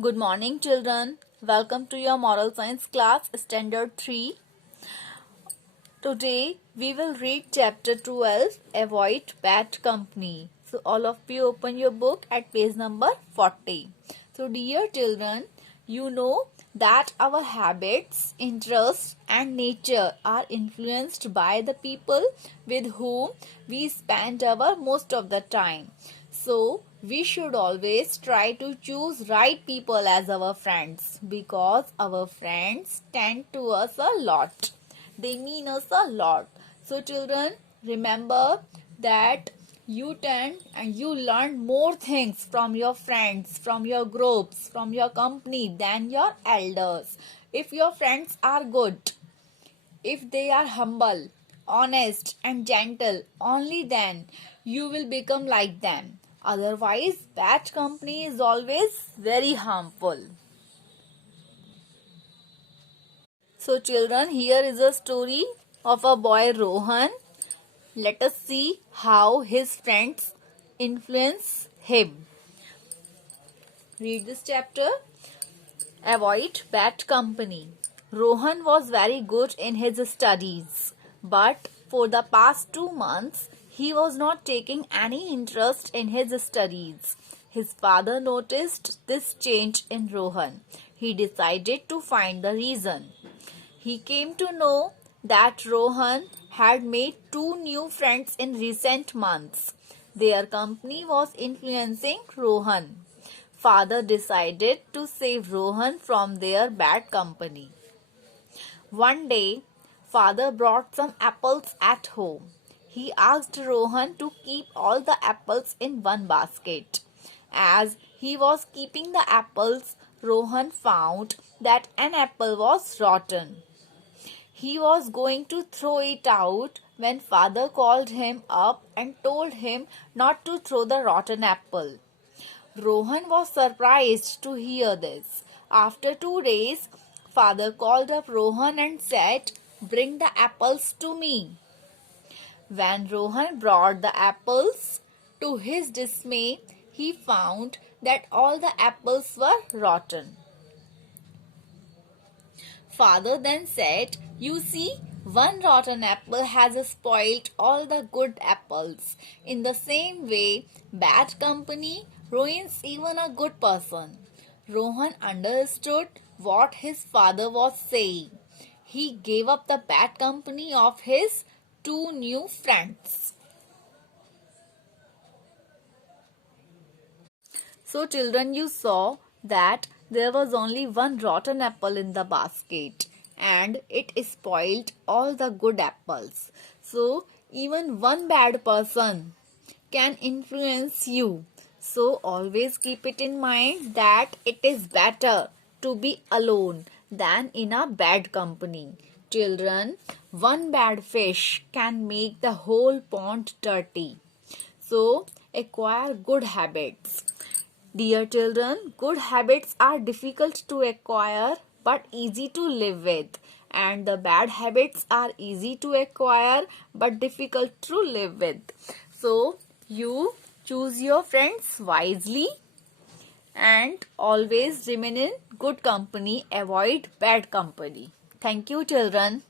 Good morning, children. Welcome to your moral science class, standard 3. Today we will read chapter 12, Avoid Bad Company. So, all of you open your book at page number 40. So, dear children, you know that our habits, interests, and nature are influenced by the people with whom we spend our most of the time. So, we should always try to choose right people as our friends because our friends tend to us a lot. They mean us a lot. So, children, remember that you tend and you learn more things from your friends, from your groups, from your company than your elders. If your friends are good, if they are humble, honest, and gentle, only then you will become like them. Otherwise, bad company is always very harmful. So, children, here is a story of a boy Rohan. Let us see how his friends influence him. Read this chapter. Avoid bad company. Rohan was very good in his studies, but for the past 2 months, he was not taking any interest in his studies. His father noticed this change in Rohan. He decided to find the reason. He came to know that Rohan had made 2 new friends in recent months. Their company was influencing Rohan. Father decided to save Rohan from their bad company. One day, father brought some apples at home. He asked Rohan to keep all the apples in one basket. As he was keeping the apples, Rohan found that an apple was rotten. He was going to throw it out when father called him up and told him not to throw the rotten apple. Rohan was surprised to hear this. After 2 days, father called up Rohan and said, "Bring the apples to me." When Rohan brought the apples, to his dismay, he found that all the apples were rotten. Father then said, "You see, one rotten apple has spoiled all the good apples. In the same way, bad company ruins even a good person." Rohan understood what his father was saying. He gave up the bad company of his 2 new friends. So, children, you saw that there was only one rotten apple in the basket and it spoiled all the good apples. So, even one bad person can influence you. So, always keep it in mind that it is better to be alone than in a bad company. Children, one bad fish can make the whole pond dirty. So, acquire good habits. Dear children, good habits are difficult to acquire but easy to live with, and the bad habits are easy to acquire but difficult to live with. So, you choose your friends wisely and always remain in good company, avoid bad company. Thank you, children.